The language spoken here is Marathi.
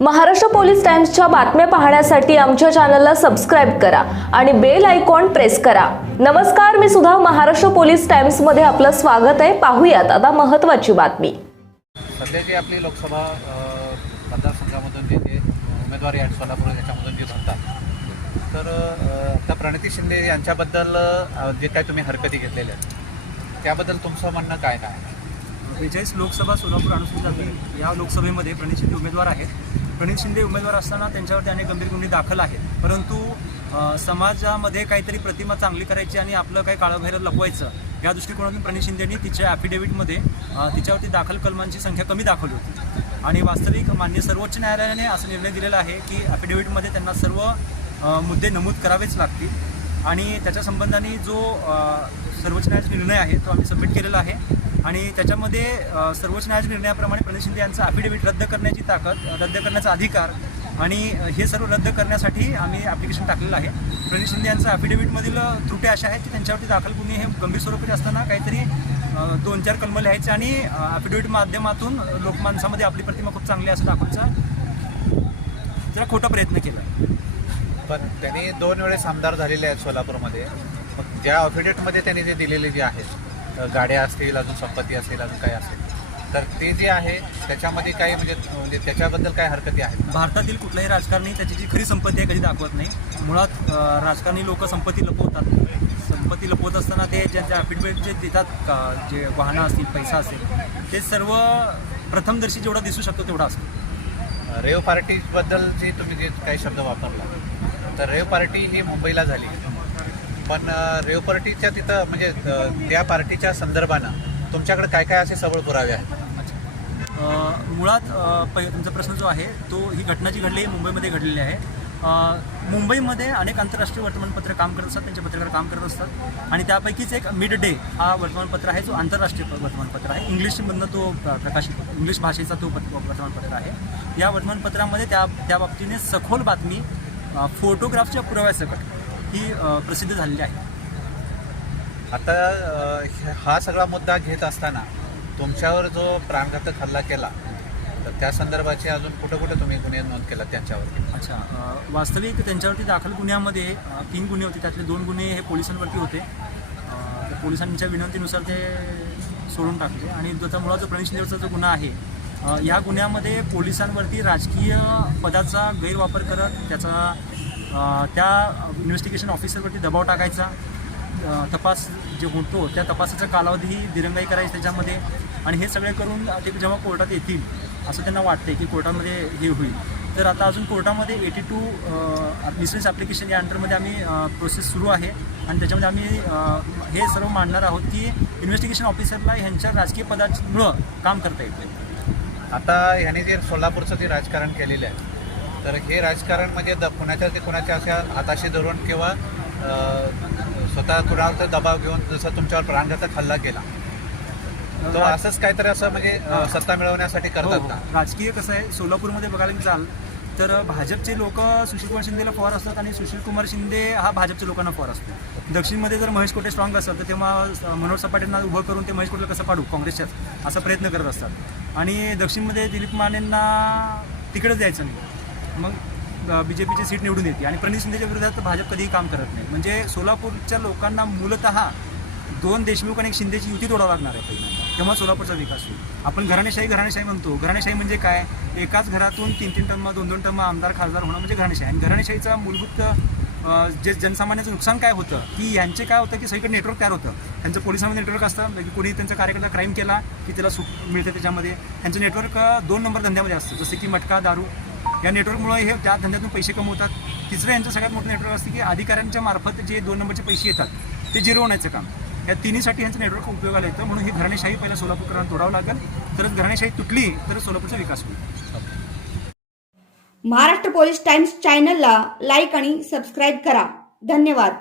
महाराष्ट्र पोलीस टाइम्सच्या बातम्या पाहण्यासाठी आमच्या चॅनलला सबस्क्राईब करा आणि बेल आयकॉन प्रेस करा. नमस्कार मी सुद्धा महाराष्ट्र पोलीस टाइम्समध्ये आपलं स्वागत आहे. पाहूयात आता महत्वाची बातमी. सध्याची आपली लोकसभा मतदारसंघामधून जे उमेदवारी आहेत सोलापूर याच्यामधून जे भरतात तर आता प्रणिती शिंदे यांच्याबद्दल जे काय तुम्ही हरकती घेतलेल्या आहेत त्याबद्दल तुमचं म्हणणं काय काय? बेचाळीस लोकसभा सोलापूर अनुसूचित जाती या लोकसभेमध्ये प्रणित शिंदे उमेदवार आहेत. प्रणित शिंदे उमेदवार असताना त्यांच्यावरती अनेक गंभीर गुन्हे दाखल आहेत. परंतु समाजामध्ये काहीतरी प्रतिमा चांगली करायची आणि आपलं काही काळभैरव लपवायचं या दृष्टिकोनातून प्रणित शिंदेनी तिच्या ॲफिडेव्हिटमध्ये तिच्यावरती दाखल कलमांची संख्या कमी दाखवली होती. आणि वास्तविक मान्य सर्वोच्च न्यायालयाने असा निर्णय दिलेला आहे की ॲफिडेव्हिटमध्ये त्यांना सर्व मुद्दे नमूद करावेच लागतील. आणि त्याच्या संबंधाने जो सर्वोच्च न्यायालयाचा निर्णय आहे तो आम्ही सबमिट केलेला आहे. आणि त्याच्यामध्ये सर्वोच्च न्यायालयाच्या निर्णयाप्रमाणे प्रणित शिंदे यांचं अफिडेव्हिट रद्द करण्याची ताकद रद्द करण्याचा अधिकार आणि हे सर्व रद्द करण्यासाठी आम्ही ॲप्लिकेशन टाकलेलं आहे. प्रणित शिंदे यांचं अफिडेव्हिटमधील त्रुट्या अशा आहेत की त्यांच्यावरती दाखल गुन्हे हे गंभीर स्वरूपाचे असताना काहीतरी दोन चार कलम लिहायचे आणि अफिडेव्हिट माध्यमातून लोकमानसामध्ये आपली प्रतिमा खूप चांगली असं दाखवण्याचा जरा खोटा प्रयत्न केला. पण त्यांनी दोन वेळेस आमदार झालेले आहेत सोलापूरमध्ये. ज्या अफिडेटमध्ये त्यांनी ते दिलेले जे आहेत गाड्या असतील अजून संपत्ती असेल अजून काही असेल. तर ते जे आहे त्याच्यामध्ये काही म्हणजे म्हणजे त्याच्याबद्दल काय हरकती आहेत? भारतातील कुठलाही राजकारणी त्याची जी खरी संपत्ती आहे कधी दाखवत नाही. मुळात राजकारणी लोक संपत्ती लपवतात. संपत्ती लपवत असताना ते ज्यांच्या अफिडेविट जे देतात का जे वाहनं असतील पैसा असेल ते सर्व प्रथमदर्शी जेवढा दिसू शकतो तेवढा असतो. रेव पार्टीबद्दल जे तुम्ही जे काही शब्द वापरला तर रेव पार्टी ही मुंबईला झाली. पण रेव पार्टीच्या तिथं म्हणजे त्या पार्टीच्या संदर्भानं तुमच्याकडे काय काय असे सबळ पुरावे आहेत? मुळात पहि तुमचा प्रश्न जो आहे तो ही घटना जी घडली मुंबईमध्ये घडलेली आहे. मुंबईमध्ये अनेक आंतरराष्ट्रीय वर्तमानपत्र काम करत असतात त्यांचे पत्रकार काम करत असतात. आणि त्यापैकीच एक मिड डे हा वर्तमानपत्र आहे जो आंतरराष्ट्रीय वर्तमानपत्र आहे. इंग्लिशमधनं तो प्रकाशित इंग्लिश भाषेचा तो पत- वर्तमानपत्र आहे. या वर्तमानपत्रामध्ये त्या त्या बाबतीने सखोल बातमी फोटोग्राफच्या पुराव्यासकट ही प्रसिद्ध झालेली आहे. आता हा सगळा मुद्दा घेत असताना तुमच्यावर जो प्राणघातक हल्ला केला तर त्या संदर्भाचे अजून कुठं कुठं तुम्ही गुन्हे नोंद केला त्यांच्यावरती अच्छा वास्तविक त्यांच्यावरती दाखल गुन्ह्यामध्ये तीन गुन्हे होते. त्यातले दोन गुन्हे हे पोलिसांवरती होते. पोलिसांच्या विनंतीनुसार ते सोडून टाकले. आणि त्याचा मुळात जो प्रणित शिंदेवरचा जो गुन्हा आहे या गुन्ह्यामध्ये पोलिसांवरती राजकीय पदाचा गैरवापर करत त्याचा त्या इन्व्हेस्टिगेशन ऑफिसरवरती दबाव टाकायचा. तपास जे होतो त्या तपासाचा कालावधीही दिरंगाई करायची त्याच्यामध्ये. आणि हे सगळे करून ते जेव्हा कोर्टात येतील असं त्यांना वाटते की कोर्टामध्ये हे होईल. तर आता अजून कोर्टामध्ये एटी टू बिझनेस ॲप्लिकेशन या अंडरमध्ये आम्ही प्रोसेस सुरू आहे. आणि त्याच्यामध्ये आम्ही हे सर्व मांडणार आहोत की इन्व्हेस्टिगेशन ऑफिसरला ह्यांच्या राजकीय पदामुळं काम करता येतं आता ह्याने जे सोलापूरचं जे राजकारण केलेलं आहे तर हे राजकारण म्हणजे द कुणाच्या ते कुणाच्या अशा हाताशी धरून किंवा स्वतः कुणाचा दबाव घेऊन जसं तुमच्यावर प्राणघातक हल्ला केला. तो असंच काहीतरी असं म्हणजे अ, सत्ता मिळवण्यासाठी हो, करतात हो. का? राजकीय कसं आहे सोलापूरमध्ये बघायला जाल तर भाजपचे लोक सुशीलकुमार शिंदेला फॉर असतात आणि सुशीलकुमार शिंदे हा भाजपच्या लोकांना फॉर असतो. दक्षिणमध्ये जर महेश कोटे स्ट्रॉंग असेल तर तेव्हा मनोज सपाटेंना उभं करून ते महेश कोटेला कसं पाडू? काँग्रेसच्याच असा प्रयत्न करत असतात. आणि दक्षिणमध्ये दिलीप मानेंना तिकडेच द्यायचं नाही. मग बी जे पीची सीट निवडून येते. आणि प्रणित शिंदेच्या विरोधात भाजप कधीही काम करत नाही. म्हणजे सोलापूरच्या लोकांना मूलतः दोन देशमुख आणि एक शिंदेची युती तोडावं लागणार आहे तेव्हा सोलापूरचा विकास होईल. आपण घराणेशाही घराणेशाही म्हणतो. घराणेशाही म्हणजे काय? एकाच घरातून तीन तीन टर्म दोन दोन टर्म आमदार खासदार होणं म्हणजे घराणेशाही. आणि घराणेशाहीचा मूलभूत जे जनसामान्याचं नुकसान काय होतं? की यांचे काय होतं की सगळीकडे नेटवर्क तयार होतं. त्यांचं पोलिसांमध्ये नेटवर्क असतं. म्हणजे की कोणी त्यांचा कार्यकर्ता क्राईम केला की त्याला सूट मिळते त्याच्यामध्ये. त्यांचं नेटवर्क दोन नंबर धंद्यामध्ये असतं. जसे की मटका दारू या नेटवर्कमुळे हे त्या धंद्यातून पैसे कमवतात. तिसरं यांचं सगळ्यात मोठं नेटवर्क असतं की अधिकाऱ्यांच्या मार्फत जे दोन नंबरचे पैसे येतात ते जिरवण्याचं काम. या तिन्हीसाठी यांचं नेटवर्क उपयोगाला येतं. म्हणून ही घराणेशाही पहिला सोलापूरकरांना तोडावं लागेल. तरच घराणेशाही तुटली तर सोलापूरचा विकास होईल. महाराष्ट्र पोलीस टाइम्स चॅनलला लाईक आणि सबस्क्राईब करा. धन्यवाद.